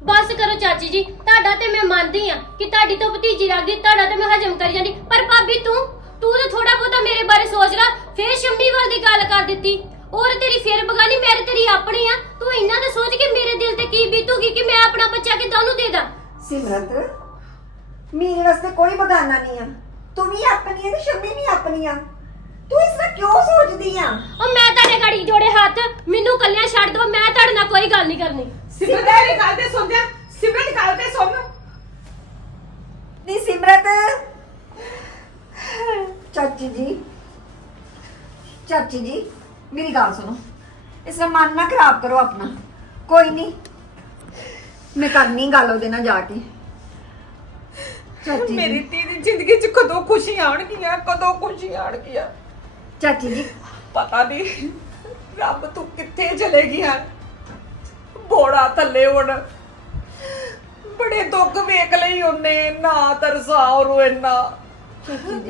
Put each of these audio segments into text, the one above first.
ਬਸ ਕਰੋ ਚਾਚੀ ਜੀ, ਤੁਹਾਡਾ ਤੇ ਮੈਂ ਮੰਨਦੀ ਆ ਕਿ ਤੁਹਾਡੀ ਤੋਂ ਭਤੀਜੀ ਲੱਗਦੀ ਤੁਹਾਡਾ ਤੇ ਮੈਂ ਹਜਮ ਕਰੀ ਜਾਂਦੀ। ਪਰ ਭਾਬੀ, ਤੂੰ ਤੂੰ ਤਾਂ ਥੋੜਾ ਬਹੁਤਾ ਮੇਰੇ ਬਾਰੇ ਸੋਚ ਲੈ, ਫੇਰ ਸ਼ੰਮੀ ਦੀ ਗੱਲ ਕਰ ਦਿੱਤੀ। ਔਰ ਤੇਰੀ ਫੇਰ ਬਗਾਨੀ ਮੇਰੇ ਤੇਰੀ ਆਪਣੀ ਆ ਤੂੰ ਇੰਨਾ ਤਾਂ ਸੋਚ ਕੇ ਮੇਰੇ ਦਿਲ ਤੇ ਕੀ ਬੀਤੂਗੀ ਕਿ ਮੈਂ ਆਪਣਾ ਬੱਚਾ ਕਿਦਾਂ ਨੂੰ ਦੇ ਦਾਂ? ਸਿਮਰਤ ਮੇਰੇ ਵਾਸਤੇ ਕੋਈ ਬਗਾਨਾ ਨਹੀਂ ਆ। ਤੂੰ ਵੀ ਆਪਣੀ ਹੈ ਤੇ ਸ਼ਮੀ ਵੀ ਆਪਣੀ ਆ। ਤੂੰ ਇਸ ਤਰ੍ਹਾਂ ਕਿਉਂ ਸੋਚਦੀ ਆ? ਉਹ ਮੈਂ ਤੁਹਾਡੇ ਗਾੜੀ ਜੋੜੇ ਹੱਥ ਮੈਨੂੰ ਕੱਲਿਆਂ ਛੱਡ ਦੋ ਮੈਂ ਤੁਹਾਡੇ ਨਾਲ ਕੋਈ ਗੱਲ ਨਹੀਂ ਕਰਨੀ। ਸਿਮਰਨ ਦੀ ਗੱਲ ਤੇ ਸੁਣ ਜਾ ਸਿਮਰਨ ਦੀ ਗੱਲ ਤੇ ਸੁਣ। ਨੀ ਸਿਮਰਤ। ਚਾਚੀ ਜੀ ਚਾਚੀ ਜੀ ਮੇਰੀ ਗੱਲ ਸੁਣੋ। ਇਸ ਤਰ੍ਹਾਂ ਮਨ ਨਾ ਖਰਾਬ ਕਰੋ ਆਪਣਾ। ਕੋਈ ਨਹੀਂ ਮੈਂ ਕਰਨੀ ਗੱਲ ਉਹਦੇ ਨਾਲ ਜਾ ਕੇ। ਚਾਚੀ ਮੇਰੀ ਧੀ ਦੀ ਜ਼ਿੰਦਗੀ 'ਚ ਕਦੋਂ ਖੁਸ਼ੀਆਂ ਆਉਣਗੀਆਂ ਕਦੋਂ ਖੁਸ਼ੀਆਂ ਆਉਣਗੀਆਂ। ਚਾਚੀ ਜੀ। ਪਤਾ ਨਹੀਂ ਰੱਬ ਤੂੰ ਕਿੱਥੇ ਚਲੇ ਗਿਆ। ਬੋੜਾ ਥੱਲੇ ਹੁਣ ਬੜੇ ਦੁੱਖ ਵੇਖ ਲਈ ਉਹਨੇ ਨਾ ਤਰਸਾ ਉਹਨੂੰ ਇੰਨਾ।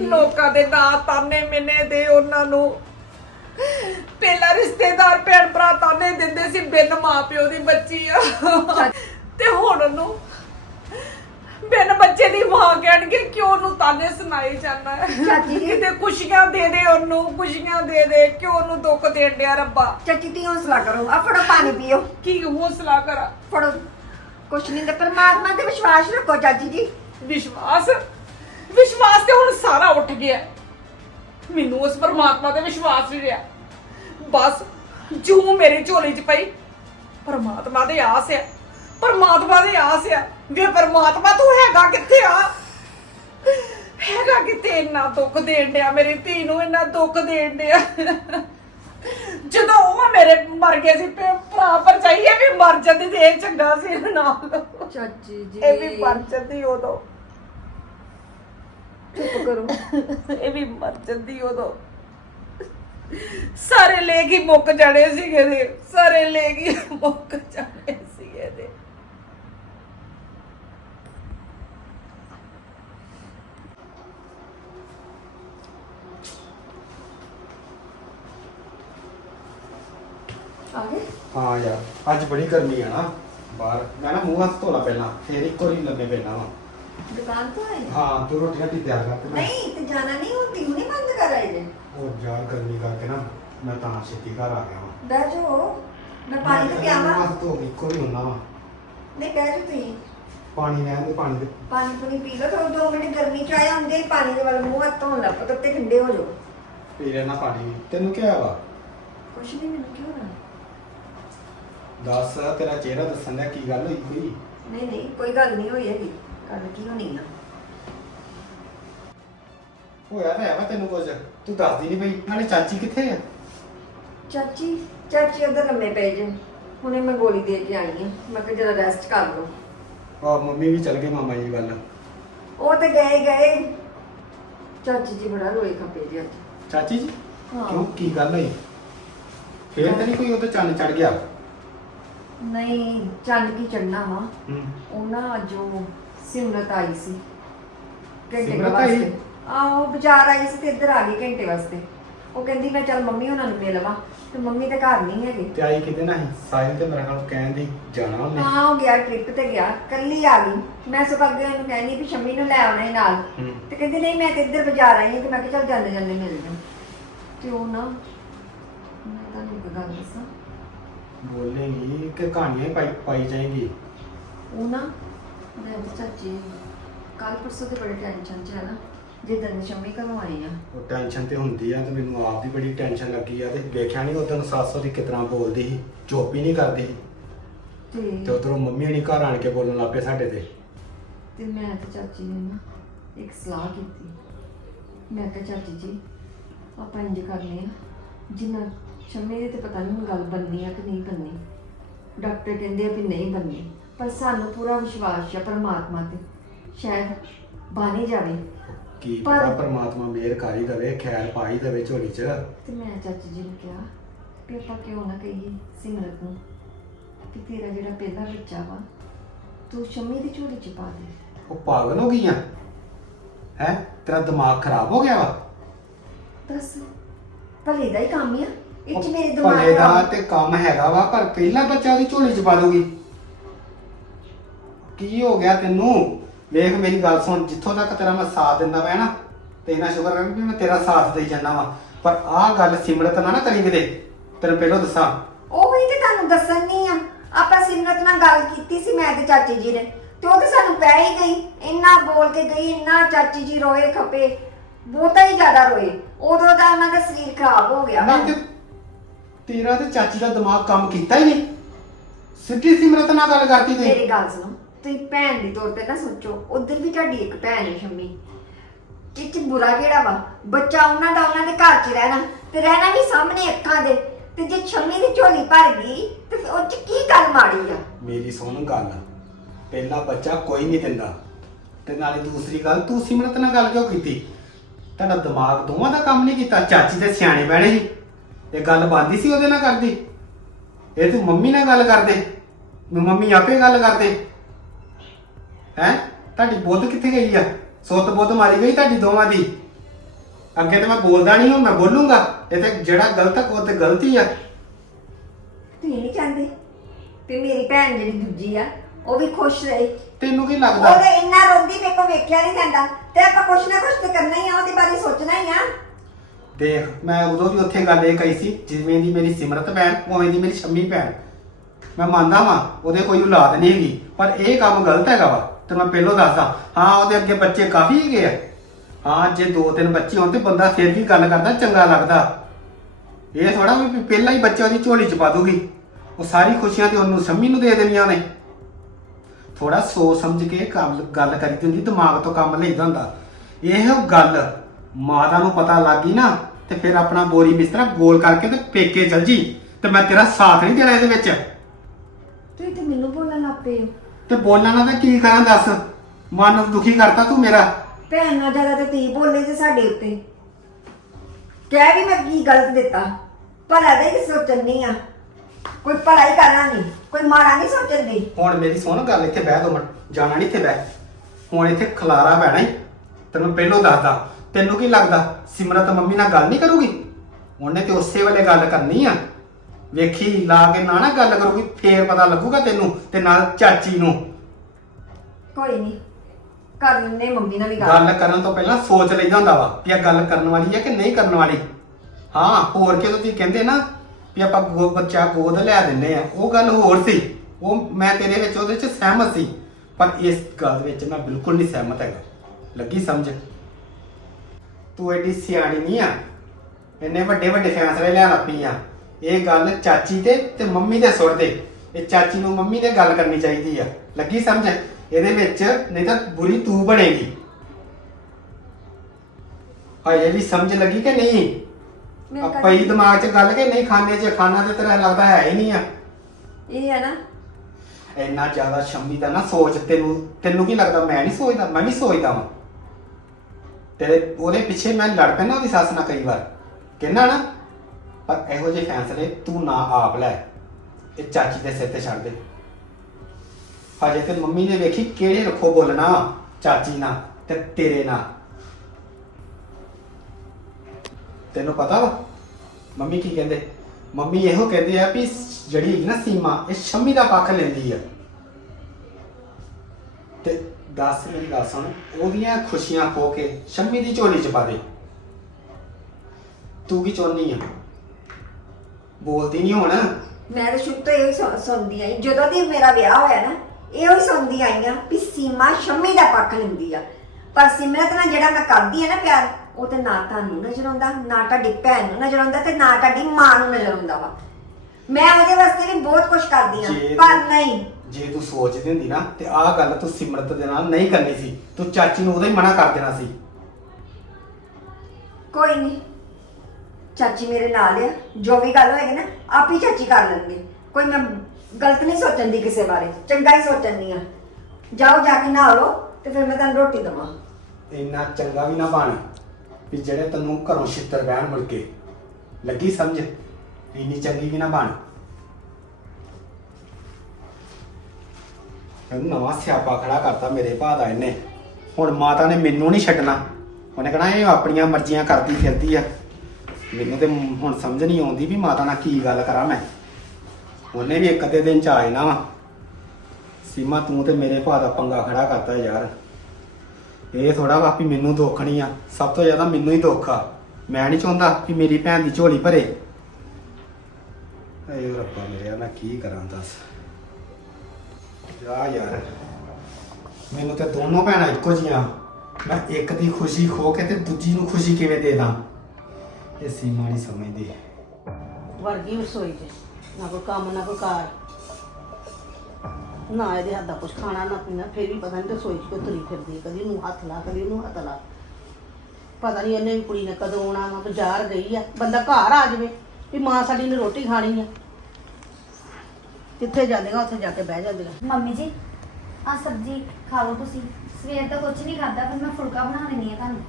ਲੋਕਾਂ ਦੇ ਨਾਂ ਤਾਨੇ ਮਿੰਨੇ ਦੇ ਉਹਨਾਂ ਨੂੰ। ਪਹਿਲਾ ਰਿਸ਼ਤੇਦਾਰ ਭੈਣ ਭਰਾ ਤਾਨੇ ਦਿੰਦੇ ਸੀ ਬਿਨ ਮਾਪਿਓ ਦੀ ਬੱਚੀ ਆ। ਤੇ ਹੁਣ ਉਹਨੂੰ ਬਿਨ ਬੱਚੇ ਦੀ ਮਾਂ ਕਹਿਣਗੇ ਕਿਉਂ ਉਹਨੂੰ ਤਾਨੇ ਸੁਣਾਈ ਜਾਂਦਾ ਹੈ। ਚਾਚੀ ਜੀ। ਕਿਤੇ ਖੁਸ਼ੀਆਂ ਦੇ ਦੇ ਉਹਨੂੰ ਖੁਸ਼ੀਆਂ ਦੇ ਦੇ ਕਿਉਂ ਉਹਨੂੰ ਦੁੱਖ ਦੇਣ ਡਿਆ ਰੱਬਾ। ਚਾਚੀ ਤੀ ਹੌਸਲਾ ਕਰੋ। ਆ ਫੜੋ ਪਾਣੀ ਪੀਓ। ਕੀ ਹੌਸਲਾ ਕਰਾਂ? ਫੜੋ। ਕੁਛ ਨਹੀਂ ਤੇ ਪਰਮਾਤਮਾ ਤੇ ਵਿਸ਼ਵਾਸ ਰੱਖੋ ਚਾਚੀ ਜੀ। ਵਿਸ਼ਵਾਸ? ਵਿਸ਼ਵਾਸ ਤੇ ਹੁਣ ਸਾਰਾ ਉੱਠ ਗਿਆ। ਮੈਨੂੰ ਉਸ ਪਰਮਾਤਮਾ ਤੇ ਵਿਸ਼ਵਾਸ ਨਹੀਂ ਰਿਹਾ। ਬਸ ਜੂ ਮੇਰੀ ਝੋਲੀ 'ਚ ਪਈ। ਪਰਮਾਤਮਾ ਦੇ ਆਸ ਆ ਪਰਮਾਤਮਾ ਦੇ ਆਸ ਆ ਵੇ ਪਰਮਾਤਮਾ ਤੂੰ ਹੈਗਾ ਕਿੱਥੇ ਆ? ਹੈਗਾ ਕਿੱਥੇ? ਇੰਨਾ ਦੁੱਖ ਦੇਣ ਡਿਆ ਮੇਰੀ ਧੀ ਨੂੰ ਇੰਨਾ ਦੁੱਖ ਦੇਣ ਡਿਆ। ਜਦੋਂ ਉਹ ਮੇਰੇ ਮਰ ਗਏ ਸੀ ਭੈ- ਭਰਾ ਭਰਜਾਈ ਇਹ ਵੀ ਮਰ ਜਾਂਦੀ ਤੇ ਇਹ ਚੰਗਾ ਸੀ ਨਾਲ। ਚਾਚੀ ਜੀ। ਇਹ ਵੀ ਮਰ ਜਾਂਦੀ ਉਦੋਂ। ਚੁੱਪ ਕਰੋ। ਇਹ ਵੀ ਮਰ ਜਾਂਦੀ ਉਦੋਂ। ਸਾਰੇ ਲੇਖ ਹੀ ਮੁੱਕ ਜਾਣੇ ਸੀਗੇ ਦੇ ਸਾਰੇ ਲੇਖ ਹੀ ਮੁੱਕ ਜਾਣੇ ਸੀਗੇ ਦੇ ਹਾਂ ਯਾਰ ਅੱਜ ਬੜੀ ਗਰਮੀ ਆ ਨਾ ਬਾਹਰ। ਮੈਂ ਨਾ ਮੂੰਹ ਹੱਥ ਧੋਣਾ ਪਹਿਲਾਂ ਫੇਰ ਇੱਕ ਵਾਰੀ ਲੰਮੇ ਪੈਣਾ ਵਾ। ਦੁਕਾਨ ਤੋਂ ਆਏ? ਹਾਂ ਤੂੰ ਰੋਟੀ ਰਾਟੀ ਤਿਆਰ ਕਰ ਤੇ ਮੈਂ ਨਹੀਂ ਤੇ ਜਾਣਾ ਨਹੀਂ ਹੁੰਦੀ ਹੁਣੇ ਬੰਦ ਕਰ ਆਏ ਜੇ? ਉਹ ਯਾਰ ਗਰਮੀ ਕਰਕੇ ਨਾ ਮੈਂ ਤਾਂ ਛੇਤੀ ਘਰ ਆ ਗਿਆ ਵਾ। ਬਹਿ ਜਾਓ ਮੈਂ ਪਾਣੀ ਤੇ ਪਿਆਵਾਂ ਮੂੰਹ ਹੱਥ ਧੋ ਕੇ ਇੱਕੋ ਹੀ ਹੁੰਨਾ ਵਾ। ਨਹੀਂ ਬਹਿ ਜਾਓ ਤੁਸੀਂ। ਪਾਣੀ ਲੈਣ ਦੇ ਪਾਣੀ ਦੇ। ਪਾਣੀ ਪੁਣੀ ਪੀ ਲਓ ਥੋੜਾ ਦੋ ਮਿੰਟ ਗਰਮੀ ਚ ਆਇਆ ਹੁੰਦੇ ਹੀ ਪਾਣੀ ਦੇ ਵੱਲ ਮੂੰਹ ਹੱਥ ਧੋਣ ਲੱਗ ਪਓ ਤੇ ਠੰਡੇ ਹੋ ਜਾਓ। ਪੀ ਲੈਣਾ ਪਾਣੀ ਵੀ। ਤੈਨੂੰ ਕੀ ਵਾ? ਕੁਛ ਨਹੀਂ ਮੈਨੂੰ ਕਿਉਂ ਨਾ? ਦੱਸ ਤੇਰਾ ਚਿਹਰਾ ਦੱਸਣ ਦਾ ਕੀ ਗੱਲ ਹੋਈ ਕੋਈ? ਨਹੀਂ ਨਹੀਂ ਕੋਈ ਗੱਲ ਨਹੀਂ ਹੋਈ ਹੈਗੀ। ਗੱਲ ਕੀ ਹੋਣੀ ਆ? ਹੋਇਆ ਤਾਂ ਹੈ ਵਾ ਤੈਨੂੰ ਕੁਝ। ਤੂੰ ਦੱਸਦੀ ਨਹੀਂ ਪਈ ਨਾਲੇ ਚਾਚੀ ਕਿੱਥੇ ਆ? ਚਾਚੀ ਚਾਚੀ ਉਧਰ ਲੰਮੇ ਪਏ ਜੇ। ਹੁਣੇ ਮੈਂ ਗੋਲੀ ਦੇ ਕੇ ਆਈ ਆ। ਮੈਂ ਕਿਹਾ ਜਰਾ ਰੈਸਟ ਕਰ ਲਓ। ਆ ਮੰਮੀ ਵੀ ਚਲ ਗਏ ਮਾਮਾ ਜੀ ਵੱਲ ਉਹ ਤੇ ਗਏ ਗਏ। ਚਾਚੀ ਜੀ ਬੜਾ ਰੋਏ ਖਪੇ ਜੀ ਅੱਜ। ਚਾਚੀ ਜੀ? ਹਾਂ। ਕਿਉਂ ਕੀ ਗੱਲ ਹੋਈ? ਫੇਰ ਤਾਂ ਨਹੀਂ ਕੋਈ ਉਹਦੇ ਚੰਨ ਚੜ ਗਿਆ? ਨਹੀਂ ਚੰਨ ਕੀ ਚੜਨਾ ਵਾ। ਹੂੰ। ਉਹਨਾਂ ਜੋ ਸਿਮਰਤ ਆਈ ਸੀ ਘੰਟੇ ਕੁ ਸਿਮਰਤ ਆਈ? ਵਾਸਤੇ। ਆਹੋ ਬਾਜ਼ਾਰ ਆਈ ਸੀ ਤੇ ਇੱਧਰ ਆ ਗਈ ਘੰਟੇ ਵਾਸਤੇ। ਉਹ ਕਹਿੰਦੀ ਮੈਂ ਚੱਲ ਮੰਮੀ ਉਹਨਾਂ ਨੂੰ ਮਿਲ ਲਵਾਂ ਤੇ ਮੰਮੀ ਤਾਂ ਘਰ ਨਹੀਂ ਹੈਗੇ। ਤੇ ਆਈ ਕਿਤੇ ਨਹੀਂ ਸਾਹਿਲ ਤੇ ਮੇਰੇ ਨਾਲ ਕਹਿਣ ਦੀ ਜਾਣਾ ਉਹਨੇ। ਹਾਂ ਉਹ ਗਿਆ ਟ੍ਰਿਪ ਤੇ ਗਿਆ। ਕੱਲੀ ਆ ਗਈ। ਮੈਂ ਸੋ ਅੱਗੇ ਉਹਨੂੰ ਕਹਿੰਦੀ ਵੀ ਸ਼ੰਮੀ ਨੂੰ ਲੈ ਆਉਣਾ ਹੈ ਨਾਲ। ਹੂੰ। ਤੇ ਕਹਿੰਦੀ ਨਹੀਂ ਮੈਂ ਤੇ ਇੱਧਰ ਬਾਜ਼ਾਰ ਆਈ ਹਾਂ ਤੇ ਮੈਂ ਕਿਹਾ ਚੱਲ ਜਾਂਦੇ ਜਾਂਦੇ ਮਿਲ ਜਾਂ ਤੇ ਉਹ ਨਾ ਮੈਂ ਤੁਹਾਨੂੰ ਇੱਕ ਗੱਲ ਦੱਸਾਂ। ਬੋਲੇਗੀ ਕਿ ਕਹਾਣੀਆਂ ਹੀ ਪਾਈ ਪਾਈ ਜਾਏਗੀ। ਉਹ ਨਾ ਮੈਂ ਤੇ ਚਾਚੀ ਕੱਲ ਪਰਸੋਂ ਤੇ ਬੜੇ ਟੈਨਸ਼ਨ ਚ ਹੈ ਨਾ ਜਿੱਦਾਂ ਦੀ ਸ਼ੰਮੀ ਘਰੋਂ ਆਈ ਆ। ਉਹ ਟੈਨਸ਼ਨ ਤੇ ਹੁੰਦੀ ਆ ਤੇ ਮੈਨੂੰ ਆਪ ਦੀ ਬੜੀ ਟੈਨਸ਼ਨ ਲੱਗੀ ਆ ਤੇ ਵੇਖਿਆ ਨਹੀਂ ਉਦੋਂ ਸੱਸ ਉਹਦੀ ਕਿਤਨਾ ਬੋਲਦੀ ਸੀ ਚੁੱਪ ਹੀ ਨਹੀਂ ਕਰਦੀ ਸੀ। ਤੇ ਤੇ ਉਧਰੋਂ ਮੰਮੀ ਹਣੀ ਘਰ ਆਣ ਕੇ ਬੋਲਣ ਲੱਪੇ ਸਾਡੇ ਤੇ। ਤੇ ਮੈਂ ਤੇ ਚਾਚੀ ਨੇ ਨਾ ਇੱਕ ਸਲਾਹ ਕੀਤੀ। ਮੈਂ ਕਿਹਾ ਚਾਚੀ ਜੀ ਆਪਾਂ ਇੰਜ ਕਰਨੇ ਆ ਜਿੰਨਾ ਸ਼ੰਮੀ ਦੀ ਤੇ ਪਤਾ ਨਹੀਂ ਹੁਣ ਗੱਲ ਬੰਨੀ ਆ ਕਿ ਨਹੀਂ ਬੰਨੀ ਡਾਕਟਰ ਕਹਿੰਦੇ ਆ ਵੀ ਨਹੀਂ ਬੰਨੀ ਪਰ ਸਾਨੂੰ ਪੂਰਾ ਵਿਸ਼ਵਾਸ ਹੈ ਪਰਮਾਤਮਾ ਤੇ। ਸ਼ਾਇਦ ਬਾਣੀ ਜਾਵੇ। ਕੀ ਪਰ- ਪਤਾ ਪਰਮਾਤਮਾ ਮਿਹਰ ਕਰੀ ਦਵੇ ਖੈਰ ਪਾਈ ਦਵੇ ਝੋਲੀ 'ਚ। ਤੇ ਮੈਂ ਚਾਚੀ ਜੀ ਨੂੰ ਕਿਹਾ ਵੀ ਆਪਾਂ ਕਿਉਂ ਨਾ ਕਹੀਏ ਸਿਮਰਤ ਨੂੰ ਕਿ ਤੇਰਾ ਜਿਹੜਾ ਪਹਿਲਾ ਬੱਚਾ ਵਾ ਤੂੰ ਸ਼ੰਮੀ ਦੀ ਝੋਲੀ ਚ ਪਾ ਦੇ। ਉਹ ਪਾਗਲ ਹੋ ਗਈ ਆ? ਹੈ? ਤੇਰਾ ਦਿਮਾਗ ਖਰਾਬ ਹੋ ਗਿਆ ਵਾ? ਦੱਸ ਭਲੇ ਦਾ ਹੀ ਕੰਮ ਆ। ਇਹ ਚ ਉਹ ਮੇਰੇ ਦਿਮਾਗ ਭਲੇ ਦਾ ਤੇ ਕੰਮ ਹੈਗਾ ਵਾ ਪਰ ਪਹਿਲਾ ਬੱਚਾ ਉਹਦੀ ਝੋਲੀ 'ਚ ਪਾ ਦੋਗੀ ਕੀ ਹੋ ਗਿਆ ਤੈਨੂੰ? ਵੇਖ ਮੇਰੀ ਗੱਲ ਸੁਣ ਜਿੱਥੋਂ ਤੱਕ ਤੇਰਾ ਮੈਂ ਸਾਥ ਦਿੰਦਾ ਪਿਆ ਨਾ ਤੇ ਇਹਨਾਂ ਸ਼ੁਕਰ ਕਰ ਵੀ ਮੈਂ ਤੇਰਾ ਸਾਥ ਦੇਈ ਜਾਂਦਾ ਵਾਂ। ਪਰ ਆਹ ਗੱਲ ਸਿਮਰਤ ਨਾ ਨਾ ਕਰੀ ਕਿਤੇ ਤੈਨੂੰ ਪਹਿਲਾਂ ਦੱਸਾਂ। ਉਹ ਹੀ ਤੇ ਤੁਹਾਨੂੰ ਦੱਸਣ ਨਹੀਂ ਆ। ਆਪਾਂ ਸਿਮਰਤ ਨਾਲ ਗੱਲ ਕੀਤੀ ਸੀ ਮੈਂ ਤੇ ਚਾਚੀ ਜੀ ਨੇ। ਤੇ ਉਹ ਤੇ ਸਾਨੂੰ ਪੈ ਹੀ ਗਈ। ਇੰਨਾ ਬੋਲ ਕੇ ਗਈ ਇੰਨਾ ਚਾਚੀ ਜੀ ਰੋਏ ਖਪੇ। ਬਹੁਤਾ ਹੀ ਜ਼ਿਆਦਾ ਰੋਏ। ਉਦੋਂ ਦਾ ਉਹਨਾਂ ਦਾ ਸਰੀਰ ਖਰਾਬ ਹੋ ਗਿਆ। ਨਹੀਂ ਤੇ ਤੇਰਾ ਤੇ ਚਾਚੀ ਦਾ ਦਿਮਾਗ ਕੰਮ ਕੀਤਾ ਹੀ ਨਹੀਂ। ਸਿੱਧੀ ਸਿਮਰਤ ਨਾਲ ਗੱਲ ਕਰਤੀ ਤੂੰ ਮੇਰੀ ਗੱਲ ਸੁਣੋ ਤੁਸੀਂ ਭੈਣ ਦੀ ਤੌਰ ਤੇ ਨਾ ਸੋਚੋ ਉਧਰ ਵੀ ਤੁਹਾਡੀ ਇੱਕ ਭੈਣ ਹੈ ਸ਼ੰਮੀ। ਇਹ ਚ ਬੁਰਾ ਕਿਹੜਾ ਵਾ? ਬੱਚਾ ਉਹਨਾਂ ਦਾ ਉਹਨਾਂ ਦੇ ਘਰ 'ਚ ਰਹਿਣਾ ਤੇ ਰਹਿਣਾ ਵੀ ਸਾਹਮਣੇ ਅੱਖਾਂ ਦੇ। ਤੇ ਜੇ ਸ਼ੰਮੀ ਦੀ ਝੋਲੀ ਭਰ ਗਈ ਤੇ ਫਿਰ ਉਹ 'ਚ ਕੀ ਗੱਲ ਮਾੜੀ ਆ? ਮੇਰੀ ਸੁਣ ਗੱਲ। ਪਹਿਲਾ ਬੱਚਾ ਕੋਈ ਨਹੀਂ ਦਿੰਦਾ। ਤੇ ਨਾਲੇ ਦੂਸਰੀ ਗੱਲ ਤੂੰ ਸਿਮਰਤ ਨਾਲ ਗੱਲ ਕਿਉਂ ਕੀਤੀ? ਤੁਹਾਡਾ ਦਿਮਾਗ ਦੋਵਾਂ ਦਾ ਕੰਮ ਨਹੀਂ ਕੀਤਾ ਚਾਚੀ ਦੇ ਸਿਆਣੇ ਬਹਿਣੇ ਸੀ। ਇਹ ਗੱਲ ਬੰਦੀ ਸੀ ਉਹਦੇ ਨਾਲ ਕਰਦੀ? ਇਹ ਤੂੰ ਮੰਮੀ ਨਾਲ ਗੱਲ ਕਰਦੇ? ਵੀ ਮੰਮੀ ਆਪੇ ਗੱਲ ਕਰਦੇ? ਹੈ? ਤੁਹਾਡੀ ਬੁੱਧ ਕਿੱਥੇ ਗਈ ਆ? ਸੁੱਤ ਬੁੱਧ ਮਾਰੀ ਗਈ ਤੁਹਾਡੀ ਦੋਵਾਂ ਦੀ? ਅੱਗੇ ਤੇ ਮੈਂ ਬੋਲਦਾ ਨਹੀਂ ਹੁਣ ਮੈਂ ਬੋਲੂੰਗਾ। ਇਹ ਤੇ ਜਿਹੜਾ ਗਲਤ ਆ ਉਹ ਤੇ ਗਲਤੀ ਆ। ਤੁਸੀਂ ਨਹੀਂ ਚਾਹੁੰਦੇ ਤੇ ਮੇਰੀ ਭੈਣ ਜਿਹੜੀ ਦੂਜੀ ਆ ਉਹ ਵੀ ਖੁਸ਼ ਰਹੇ? ਤੈਨੂੰ ਕੀ ਲੱਗਦਾ? ਉਹਦੇ ਇੰਨਾ ਰੋਂਦੀ ਮੇਰੇ ਕੋ ਵੇਖਿਆ ਨਹੀਂ ਜਾਂਦਾ। ਤੇ ਆਪਾਂ ਕੁਛ ਨਾ ਕੁਛ ਤੇ ਕਰਨਾ ਹੀ ਆ ਉਹਦੇ ਬਾਰੇ ਸੋਚਣਾ ਹੀ ਆ। ਦੇਖ ਮੈਂ ਉਦੋਂ ਵੀ ਉੱਥੇ ਗੱਲ ਇਹ ਕਹੀ ਸੀ, ਜਿਵੇਂ ਦੀ ਮੇਰੀ ਸਿਮਰਤ ਭੈਣ, ਉਵੇਂ ਦੀ ਮੇਰੀ ਸ਼ੰਮੀ ਭੈਣ। ਮੈਂ ਮੰਨਦਾ ਵਾਂ, ਉਹਦੇ ਕੋਈ ਔਲਾਦ ਨਹੀਂ ਹੈਗੀ, ਪਰ ਇਹ ਕੰਮ ਗਲਤ ਹੈਗਾ ਵਾ, ਤੇ ਮੈਂ ਪਹਿਲਾਂ ਦੱਸਦਾ, ਹਾਂ, ਉਹਦੇ ਅੱਗੇ ਬੱਚੇ ਕਾਫੀ ਹੈਗੇ ਆ। ਹਾਂ, ਜੇ ਦੋ ਤਿੰਨ ਬੱਚੇ ਹੋਣ ਤੇ ਬੰਦਾ ਫਿਰ ਵੀ ਗੱਲ ਕਰਦਾ, ਚੰਗਾ ਲੱਗਦਾ। ਇਹ ਥੋੜਾ ਵੀ ਪਹਿਲਾਂ ਹੀ ਬੱਚੇ ਉਹਦੀ ਝੋਲੀ ਚ ਪਾ ਦੂਗੀ। ਉਹ ਸਾਰੀ ਖੁਸ਼ੀਆਂ ਤੇ ਉਹਨੂੰ ਸ਼ੰਮੀ ਨੂੰ ਦੇ ਦੇਣੀਆਂ ਨੇ। ਥੋੜਾ ਸੋਚ ਸਮਝ ਕੇ ਕੰਮ, ਗੱਲ ਕਰੀ ਦੀ ਹੁੰਦੀ, ਦਿਮਾਗ ਤੋਂ ਕੰਮ ਲਈਦਾ ਹੁੰਦਾ। ਇਹ ਗੱਲ ਮਾਤਾ ਨੂੰ ਪਤਾ ਲੱਗ ਗਈ ਨਾ ਤੇ ਫਿਰ ਆਪਣਾ ਬੋਰੀ ਬਿਸਤਰਾ ਗੋਲ ਕਰਕੇ ਤੇ ਪੇਕੇ ਚਲ ਜੀ। ਤੇ ਮੈਂ ਤੇਰਾ ਸਾਥ ਨਹੀਂ ਦੇਣਾ ਇਹਦੇ ਵਿੱਚ। ਤੁਸੀਂ ਤੇ ਮੈਨੂੰ ਬੋਲਣ ਲੱਗ ਪਏ ਹੋ। ਤੇ ਬੋਲਣਾ ਨਾ ਤਾਂ ਕੀ ਕਰਾਂ ਦੱਸ। ਮਨ ਨੂੰ ਦੁਖੀ ਕਰਤਾ ਤੂੰ ਮੇਰਾ। ਭੈਣ ਨਾਲ ਜ਼ਿਆਦਾ ਤੇ ਤੀ ਬੋਲੇ ਤੇ ਸਾਡੇ ਉੱਤੇ। ਕਹਿ ਵੀ ਮੈਂ ਕੀ ਗਲਤ ਦਿੱਤਾ। ਭਲਾ ਦੇ ਕੀ ਸੋਚਣ ਨਹੀਂ ਆ। ਕੋਈ ਭਲਾਈ ਕਰਨਾ ਨਹੀਂ। ਕੋਈ ਮਾੜਾ ਨਹੀਂ ਸੋਚਣ ਦੀ ਹੁਣ ਮੇਰੀ ਸੁਣ ਗੱਲ ਇੱਥੇ ਬਹਿ ਦੋ ਮਿੰਟ। ਜਾਣਾ ਨਹੀਂ ਇੱਥੇ ਬਹਿ। ਹੁਣ ਇੱਥੇ ਖਲਾਰਾ ਪੈਣਾ ਹੀ ਤੈਨੂੰ ਪਹਿਲਾਂ ਦੱਸਦਾ। ਤੈਨੂੰ ਕੀ ਲੱਗਦਾ? ਸਿਮਰਤ ਮੰਮੀ ਨਾਲ ਗੱਲ ਨਹੀਂ ਕਰੂਗੀ? ਉਹਨੇ ਤੇ ਉਸੇ ਵੇਲੇ ਗੱਲ ਕਰਨੀ ਆ। ਵੇਖੀ ਲਾ ਕੇ ਨਾ ਨਾ ਗੱਲ ਕਰੂਗੀ ਫੇਰ ਪਤਾ ਲੱਗੂਗਾ ਤੈਨੂੰ ਤੇ ਨਾਲ ਚਾਚੀ ਨੂੰ। ਕੋਈ ਨਹੀਂ ਕਰ ਲੈਂਦੇ ਮੰਮੀ ਨਾਲ ਵੀ ਗੱਲ। ਗੱਲ ਕਰਨ ਤੋਂ ਪਹਿਲਾਂ ਸੋਚ ਲਈਦਾ ਹੁੰਦਾ ਵਾ ਵੀ ਇਹ ਗੱਲ ਕਰਨ ਵਾਲੀ ਹੈ ਕਿ ਨਹੀਂ ਕਰਨ ਵਾਲੀ। ਹਾਂ ਹੋਰ ਕਿ ਤੁਸੀਂ ਕਹਿੰਦੇ ਨਾ ਵੀ ਆਪਾਂ ਗੋ ਬੱਚਾ ਗੋਦ ਲੈ ਦਿੰਨੇ ਆ। ਉਹ ਗੱਲ ਹੋਰ ਸੀ। ਉਹ ਮੈਂ ਤੇਰੇ ਵਿੱਚ ਉਹਦੇ ਵਿੱਚ ਸਹਿਮਤ ਸੀ। ਪਰ ਇਸ ਗੱਲ ਵਿੱਚ ਮੈਂ ਬਿਲਕੁਲ ਨਹੀਂ ਸਹਿਮਤ ਹੈਗਾ। ਲੱਗੀ ਸਮਝ? ਤੂੰ ਐਡੀ ਸਿਆਣੀ ਨਹੀਂ ਆ। ਇੰਨੇ ਵੱਡੇ ਵੱਡੇ ਫੈਸਲੇ ਲੈਣ ਲੱਪੀ ਆ। ਇਹ ਗੱਲ ਚਾਚੀ ਤੇ ਤੇ ਮੰਮੀ ਦੇ ਸੁੱਟ ਦੇ ਇਹ ਚਾਚੀ ਨੂੰ ਮੰਮੀ ਦੇ ਗੱਲ ਕਰਨੀ ਚਾਹੀਦੀ ਆ। ਲੱਗੀ ਸਮਝ? ਇਹਦੇ ਵਿੱਚ ਨਹੀਂ ਤਾਂ ਬੁਰੀ ਤੂੰ ਬਣੇਗੀ। ਹਜੇ ਵੀ ਸਮਝ ਲੱਗੀ ਕਿ ਨਹੀਂ? ਮੈਂ ਆਪਾਂ ਹੀ ਦਿਮਾਗ 'ਚ ਗੱਲ ਕਿ ਨਹੀਂ? ਖਾਣੇ 'ਚ ਖਾਣਾ ਤੇ ਤੇਰਾ ਲੱਗਦਾ ਹੈ ਹੀ ਨਹੀਂ ਆ। ਇਹ ਹੈ ਨਾ। ਇੰਨਾ ਜ਼ਿਆਦਾ ਸ਼ੰਮੀ ਦਾ ਨਾ ਸੋਚ ਤੈਨੂੰ ਤੈਨੂੰ ਕੀ ਲੱਗਦਾ? ਮੈਂ ਨਹੀਂ ਸੋਚਦਾ ਮੈਂ ਵੀ ਸੋਚਦਾ ਵਾਂ। ਤੇਰੇ ਉਹਦੇ ਪਿੱਛੇ ਮੈਂ ਲੜ ਪੈਣਾ ਉਹਦੀ ਸੱਸ ਨਾਲ ਕਈ ਵਾਰ। ਕਹਿੰਦਾ ਨਾ, ਪਰ ਇਹੋ ਜਿਹੇ ਫੈਸਲੇ ਤੂੰ ਨਾ ਆਪ ਲੈ। ਇਹ ਚਾਚੀ ਦੇ ਸਿਰ ਤੇ ਛੱਡ ਦੇ। ਹਜੇ ਤੇ ਮੰਮੀ ਨੇ ਵੇਖੀ ਕਿਹੜੇ ਰੱਖੋ ਬੋਲਣਾ, ਚਾਚੀ ਨਾਲ ਤੇ ਤੇਰੇ ਨਾਲ। ਤੈਨੂੰ ਪਤਾ ਵਾ, ਮੰਮੀ ਕੀ ਕਹਿੰਦੇ? ਮੰਮੀ ਇਹੋ ਕਹਿੰਦੇ ਆ ਵੀ ਜਿਹੜੀ ਹੈਗੀ ਨਾ ਸੀਮਾ, ਇਹ ਸ਼ੰਮੀ ਦਾ ਪੱਖ ਲੈਂਦੀ ਆ। ਤੇ ਦੱਸ ਮੇਰੀ ਗੱਲ ਸੁਣ ਉਹਦੀਆਂ ਖੁਸ਼ੀਆਂ ਹੋ ਕੇ ਸ਼ੰਮੀ ਦੀ ਝੋਲੀ ਚ ਪਾ ਦੇ। ਤੂੰ ਕੀ ਚਾਹੁੰਦੀ ਆ? ਬੋਲਦੀ ਨਹੀਂ ਹੁਣ। ਮੈਂ ਤਾਂ ਸ਼ੁਰੂ ਤੋਂ ਇਹੋ ਹੀ ਸੁਣ- ਸੁਣਦੀ ਆਈ। ਜਦੋਂ ਦੀ ਮੇਰਾ ਵਿਆਹ ਹੋਇਆ ਨਾ ਇਹੋ ਹੀ ਸੁਣਦੀ ਆਈ ਆ ਵੀ ਸੀਮਾ ਸ਼ੰਮੀ ਦਾ ਪੱਖ ਲੈਂਦੀ ਆ। ਪਰ ਸਿਮਰਤ ਨਾਲ ਜਿਹੜਾ ਮੈਂ ਕਰਦੀ ਆ ਨਾ ਪਿਆਰ ਉਹ ਤੇ ਨਾ ਤੁਹਾਨੂੰ ਨਜ਼ਰ ਆਉਂਦਾ ਨਾ ਤੁਹਾਡੀ ਭੈਣ ਨੂੰ ਨਜ਼ਰ ਆਉਂਦਾ ਤੇ ਨਾ ਤੁਹਾਡੀ ਮਾਂ ਨੂੰ ਨਜ਼ਰ ਆਉਂਦਾ ਵਾ। ਮੈਂ ਉਹਦੇ ਵਾਸਤੇ ਵੀ ਬਹੁਤ ਕੁਝ ਕਰਦੀ ਜੇ ਆ ਪਰ ਨਹੀਂ। ਜੇ ਤੂੰ ਸੋਚਦੀ ਹੁੰਦੀ ਨਾ ਤੇ ਆਹ ਗੱਲ ਤੂੰ ਸਿਮਰਤ ਦੇ ਨਾਲ ਨਹੀਂ ਕਰਨੀ ਸੀ। ਤੂੰ ਚਾਚੀ ਨੂੰ ਉਹਦਾ ਹੀ ਮਨਾ ਕਰ ਦੇਣਾ ਸੀ। ਕੋਈ ਨਹੀਂ। ਚਾਚੀ ਮੇਰੇ ਨਾਲ ਆ। ਜੋ ਵੀ ਗੱਲ ਹੋਏਗੀ ਨਾ ਆਪ ਹੀ ਚਾਚੀ ਕਰ ਲੈਣਗੇ। ਕੋਈ ਮੈਂ ਗਲਤ ਨਹੀਂ ਸੋਚਣ ਦੀ ਕਿਸੇ ਬਾਰੇ। ਚੰਗਾ ਹੀ ਸੋਚਣ ਦੀ ਆ। ਜਾਓ ਜਾ ਕੇ ਨਹਾ ਲਓ ਤੇ ਫਿਰ ਮੈਂ ਤੁਹਾਨੂੰ ਰੋਟੀ ਦਵਾਂ। ਇੰਨਾ ਚੰਗਾ ਵੀ ਨਾ ਬਣ ਵੀ ਜਿਹੜੇ ਤੈਨੂੰ ਘਰੋਂ ਛਿੱਤਰ ਬਹਿਣ ਮੁੜ ਕੇ। ਲੱਗੀ ਸਮਝ? ਇੰਨੀ ਚੰਗੀ ਵੀ ਨਾ ਬਣ। ਨਵਾਂ ਸਿਆਪਾ ਖੜਾ ਕਰਤਾ ਮੇਰੇ ਭਾ ਦਾ ਇਹਨੇ। ਹੁਣ ਮਾਤਾ ਨੇ ਮੈਨੂੰ ਨਹੀਂ ਛੱਡਣਾ। ਉਹਨੇ ਕਹਣਾ ਇਹ ਆਪਣੀਆਂ ਮਰਜ਼ੀਆਂ ਕਰਦੀ ਫਿਰਦੀ ਆ। ਮੈਨੂੰ ਤੇ ਹੁਣ ਸਮਝ ਨਹੀਂ ਆਉਂਦੀ ਵੀ ਮਾਤਾ ਨਾਲ ਕੀ ਗੱਲ ਕਰਾਂ ਮੈਂ। ਉਹਨੇ ਵੀ ਇੱਕ ਅੱਧੇ ਦਿਨ ਚ ਆ ਜਾਣਾ ਵਾ। ਸੀਮਾ, ਤੂੰ ਤੇ ਮੇਰੇ ਭਾ ਦਾ ਪੰਗਾ ਖੜਾ ਕਰਤਾ ਯਾਰ। ਇਹ ਥੋੜਾ ਵਾ ਵੀ ਮੈਨੂੰ ਦੁੱਖ ਨਹੀਂ ਆ। ਸਭ ਤੋਂ ਜ਼ਿਆਦਾ ਮੈਨੂੰ ਹੀ ਦੁੱਖ ਆ। ਮੈਂ ਨਹੀਂ ਚਾਹੁੰਦਾ ਕਿ ਮੇਰੀ ਭੈਣ ਦੀ ਝੋਲੀ ਭਰੇ। ਏ ਰੱਬਾ ਮੇਰਿਆ ਮੈਂ ਕੀ ਕਰਾਂ ਦੱਸ। ਜਾ ਯਾਰ। ਮੈਨੂੰ ਤੇ ਦੋਨੋਂ ਭੈਣਾਂ ਇੱਕੋ ਜੀਆਂ ਮੈਂ ਇੱਕ ਦੀ ਖੁਸ਼ੀ ਖੋ ਕੇ ਤੇ ਦੂਜੀ ਨੂੰ ਖੁਸ਼ੀ ਕਿਵੇਂ ਦੇ ਦਾਂ? ਇਹ ਸੀਮਾ ਨਹੀਂ ਸਮਝਦੀ। ਵਰਗੀ ਰਸੋਈ 'ਚ। ਨਾ ਕੋਈ ਕੰਮ, ਨਾ ਕੋਈ ਕਾਰ। ਨਾ ਇਹਦੇ ਹੱਥ ਦਾ ਕੁਝ ਖਾਣਾ, ਨਾ ਪੀਣਾ, ਫਿਰ ਵੀ ਪਤਾ ਨਹੀਂ ਰਸੋਈ 'ਚ ਕੋਈ ਤੁਰੀ ਫਿਰਦੀ ਹੈ। ਕਦੀ ਉਹਨੂੰ ਹੱਥ ਲਾ, ਕਦੀ ਉਹਨੂੰ ਹੱਥ ਲਾ। ਪਤਾ ਨਹੀਂ ਇਹਨੇ ਵੀ ਕੁੜੀ ਨੇ ਕਦੋਂ ਆਉਣਾ ਵਾ, ਬਾਜ਼ਾਰ ਗਈ ਆ। ਬੰਦਾ ਘਰ ਆ ਜਾਵੇ ਵੀ ਮਾਂ ਸਾਡੀ ਨੇ ਰੋਟੀ ਖਾਣੀ ਆ। ਕਿੱਥੇ ਜਾਂਦੀਆਂ ਉੱਥੇ ਜਾ ਕੇ ਬਹਿ ਜਾਂਦੀਆਂ। ਮੰਮੀ ਜੀ ਆ ਸਬਜ਼ੀ ਖਾ ਲਓ ਤੁਸੀਂ। ਸਵੇਰ ਦਾ ਕੁਝ ਨਹੀਂ ਖਾਦਾ ਫਿਰ ਮੈਂ ਫੁਲਕਾ ਬਣਾ ਦਿੰਨੀ ਆ ਤੁਹਾਨੂੰ।